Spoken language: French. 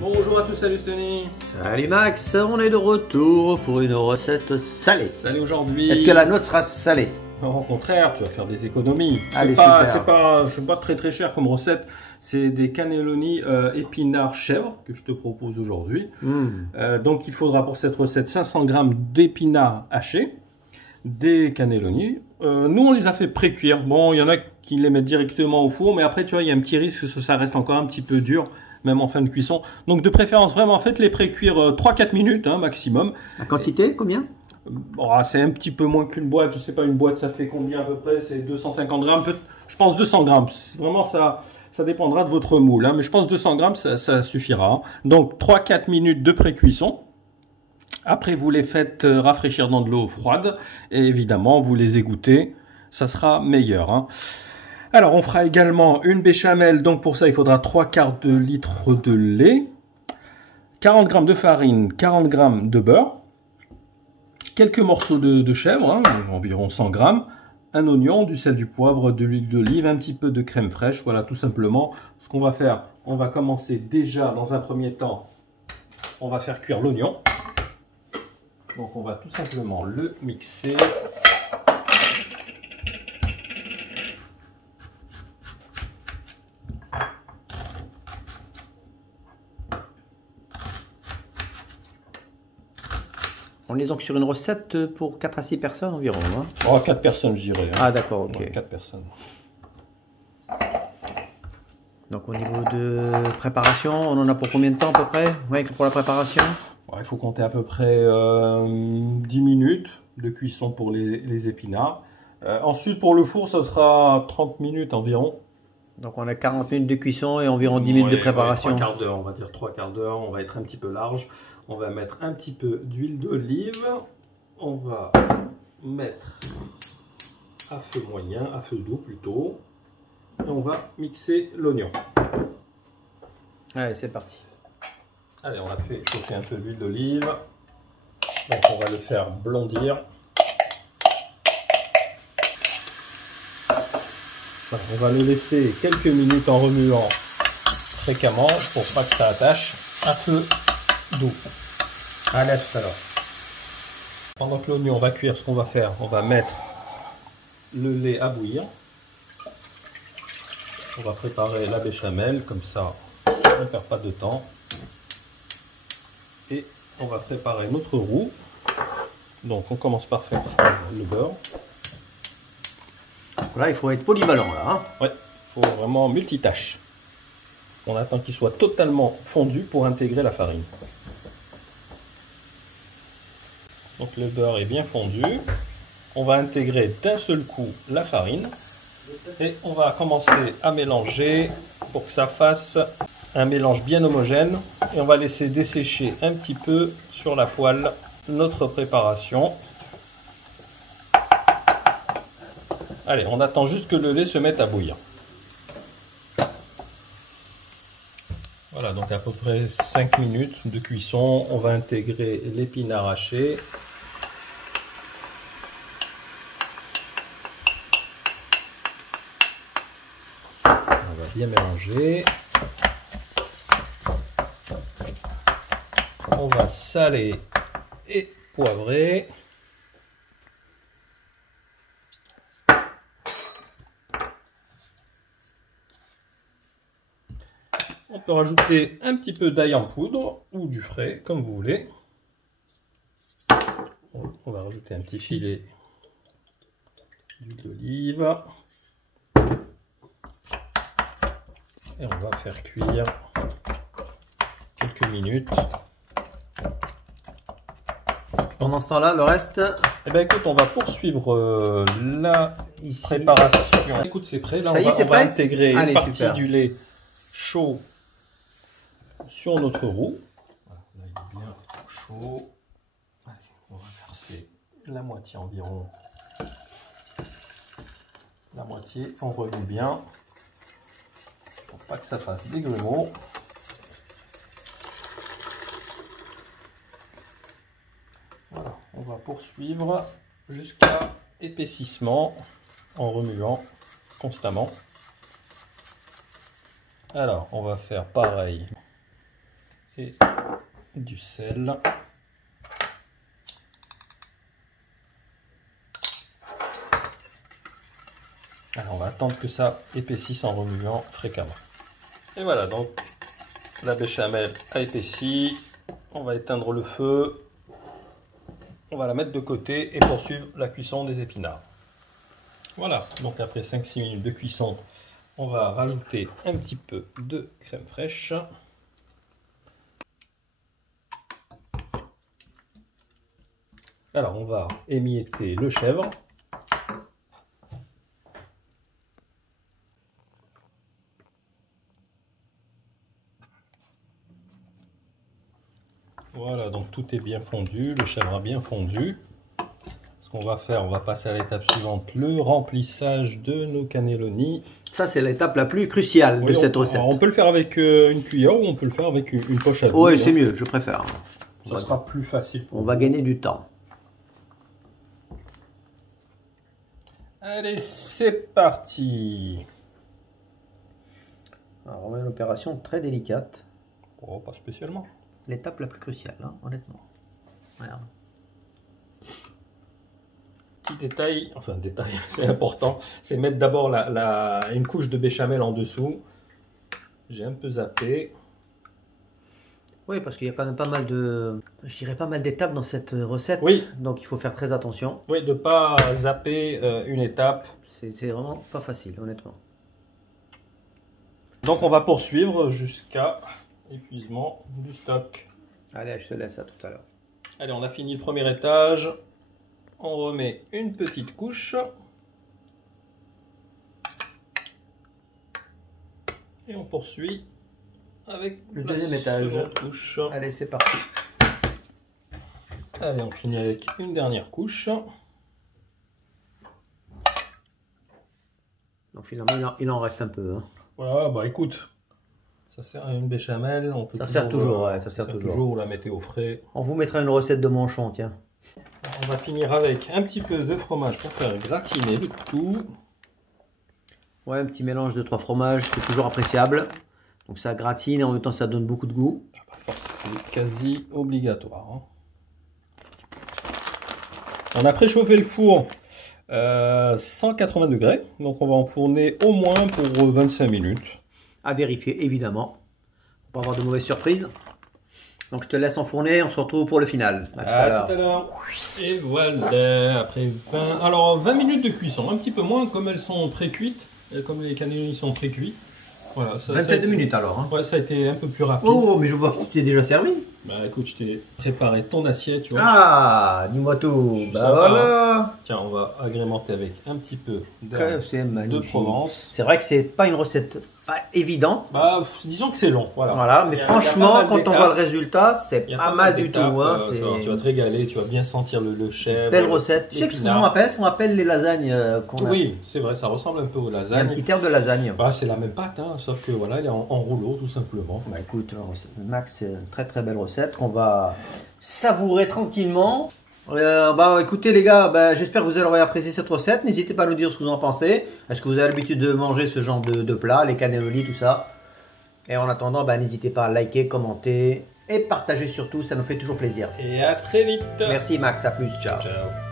Bonjour à tous, salut Tony. Salut Max, on est de retour pour une recette salée. Salut aujourd'hui. Est-ce que la nôtre sera salée? Non, au contraire, tu vas faire des économies. Allez, C'est pas très cher comme recette. C'est des cannelloni épinards chèvre que je te propose aujourd'hui. Donc il faudra pour cette recette 500 g d'épinards hachés, des cannelloni. Nous on les a fait pré-cuire. Bon, il y en a qui les mettent directement au four, mais après tu vois, il y a un petit risque que ça reste encore un petit peu dur, même en fin de cuisson. Donc de préférence, vraiment, faites-les pré-cuire 3-4 minutes maximum. La quantité, combien? Bon, c'est un petit peu moins qu'une boîte. Je sais pas, une boîte, ça fait combien à peu près? C'est 250 grammes. Je pense 200 grammes. Vraiment, ça dépendra de votre moule. Mais je pense 200 grammes, ça suffira. Donc 3-4 minutes de pré-cuisson. Après, vous les faites rafraîchir dans de l'eau froide. Et évidemment, vous les égouttez. Ça sera meilleur. Alors, on fera également une béchamel. Donc, pour ça, il faudra 3/4 de litre de lait, 40 g de farine, 40 g de beurre, quelques morceaux de chèvre, environ 100 g, un oignon, du sel, du poivre, de l'huile d'olive, un petit peu de crème fraîche. Voilà, tout simplement. Ce qu'on va faire, on va commencer déjà dans un premier temps, on va faire cuire l'oignon. Donc, on va tout simplement le mixer. On est donc sur une recette pour 4 à 6 personnes environ. Oh, 4 personnes, je dirais. Ah d'accord, ok. Ouais, 4 personnes. Donc au niveau de préparation, on en a pour combien de temps à peu près? Oui, pour la préparation? Il faut compter à peu près 10 minutes de cuisson pour les épinards. Ensuite, pour le four, ça sera 30 minutes environ. Donc on a 40 minutes de cuisson et environ 10 minutes de préparation. 3 quarts d'heure, on va dire 3 quarts d'heure. On va être un petit peu large. On va mettre un petit peu d'huile d'olive. On va mettre à feu moyen, à feu doux plutôt. Et on va mixer l'oignon. Allez, c'est parti. Allez, on a fait chauffer un peu d'huile d'olive. Donc on va le faire blondir. Voilà, on va le laisser quelques minutes en remuant fréquemment pour pas que ça attache, à feu doux. Allez, à tout à l'heure. Pendant que l'oignon va cuire, ce qu'on va faire, on va mettre le lait à bouillir. On va préparer la béchamel, comme ça on ne perd pas de temps. Et on va préparer notre roux. Donc on commence par faire le beurre. Là, il faut être polyvalent là. Ouais, il faut vraiment multitâche. On attend qu'il soit totalement fondu pour intégrer la farine. Donc le beurre est bien fondu. On va intégrer d'un seul coup la farine. Et on va commencer à mélanger pour que ça fasse un mélange bien homogène. Et on va laisser dessécher un petit peu sur la poêle notre préparation. Allez, on attend juste que le lait se mette à bouillir. Voilà, donc à peu près 5 minutes de cuisson. On va intégrer l'épinard haché. On va bien mélanger. On va saler et poivrer. On peut rajouter un petit peu d'ail en poudre ou du frais, comme vous voulez. On va rajouter un petit filet d'huile d'olive. Et on va faire cuire quelques minutes. Pendant ce temps-là, le reste... Eh bien écoute, on va poursuivre la préparation. Écoute, c'est prêt. Là, on va intégrer une partie du lait chaud sur notre roux. Voilà, là, il est bien chaud. Allez, on va verser la moitié environ. La moitié, on remue bien pour pas que ça fasse des grumeaux. Voilà, on va poursuivre jusqu'à épaississement en remuant constamment. Alors, on va faire pareil et du sel. Alors on va attendre que ça épaississe en remuant fréquemment. Et voilà, donc la béchamel a épaissi. On va éteindre le feu. On va la mettre de côté et poursuivre la cuisson des épinards. Voilà, donc après 5-6 minutes de cuisson, on va rajouter un petit peu de crème fraîche. Alors on va émietter le chèvre. Voilà, donc tout est bien fondu, le chèvre a bien fondu. Ce qu'on va faire, on va passer à l'étape suivante, le remplissage de nos cannelloni. Ça, c'est l'étape la plus cruciale de cette recette. On peut le faire avec une cuillère ou on peut le faire avec une poche à douille. Oui, c'est mieux, je préfère. Ça sera plus facile. On va gagner du temps. Allez, c'est parti. Alors, on a une opération très délicate. Oh, pas spécialement. L'étape la plus cruciale, hein, honnêtement. Regarde. Petit détail, enfin détail, c'est important, c'est mettre d'abord une couche de béchamel en dessous. J'ai un peu zappé. Oui, parce qu'il y a quand même pas mal de, je dirais pas mal d'étapes dans cette recette. Oui. Donc il faut faire très attention. Oui, de ne pas zapper une étape. C'est vraiment pas facile, honnêtement. Donc on va poursuivre jusqu'à épuisement du stock. Allez, je te laisse à tout à l'heure. Allez, on a fini le premier étage. On remet une petite couche. Et on poursuit avec le deuxième étage. Couche. Allez, c'est parti. Allez, on finit avec une dernière couche. Donc finalement, il en reste un peu. Hein. Voilà, bah écoute, ça sert à une béchamel. On peut ça sert toujours, ouais, ça sert toujours. Vous la mettez au frais. On vous mettra une recette de manchon, tiens. On va finir avec un petit peu de fromage pour faire gratiner le tout. Ouais, un petit mélange de 3 fromages, c'est toujours appréciable. Donc ça gratine et en même temps ça donne beaucoup de goût. C'est quasi obligatoire. Hein. On a préchauffé le four 180 degrés. Donc on va enfourner au moins pour 25 minutes. À vérifier évidemment. Pour avoir de mauvaises surprises. Donc je te laisse enfourner, on se retrouve pour le final. À tout à l'heure. Et voilà, après 20 minutes de cuisson, un petit peu moins comme elles sont pré-cuites, comme les cannelloni sont pré-cuits. Voilà, ça, 27 minutes alors. Hein. Ouais, ça a été un peu plus rapide. Oh, mais je vois que tu t'es déjà servi. Bah écoute, je t'ai préparé ton assiette, tu vois. Ah, dis-moi tout. Bah voilà. Tiens, on va agrémenter avec un petit peu de Provence. C'est vrai que c'est pas une recette évidente. Bah, disons que c'est long, voilà. Voilà, mais franchement, quand on voit le résultat, c'est pas mal du tout. Hein, tu vas te régaler, tu vas bien sentir le chèvre. Belle recette. Tu sais ce qu'on appelle? On appelle les lasagnes qu'on a. Oui, c'est vrai, ça ressemble un peu aux lasagnes. Il y a un petit air de lasagne. Bah, c'est la même pâte, hein, sauf que voilà, elle est en rouleau tout simplement. Bah écoute, Max, c'est une très très belle recette qu'on va savourer tranquillement. Bah écoutez les gars, bah, j'espère que vous aurez apprécié cette recette. N'hésitez pas à nous dire ce que vous en pensez. Est-ce que vous avez l'habitude de manger ce genre de plat, les cannelloni, tout ça? Et en attendant, bah, n'hésitez pas à liker, commenter et partager surtout, ça nous fait toujours plaisir. Et à très vite. Merci Max, à plus, ciao. Ciao.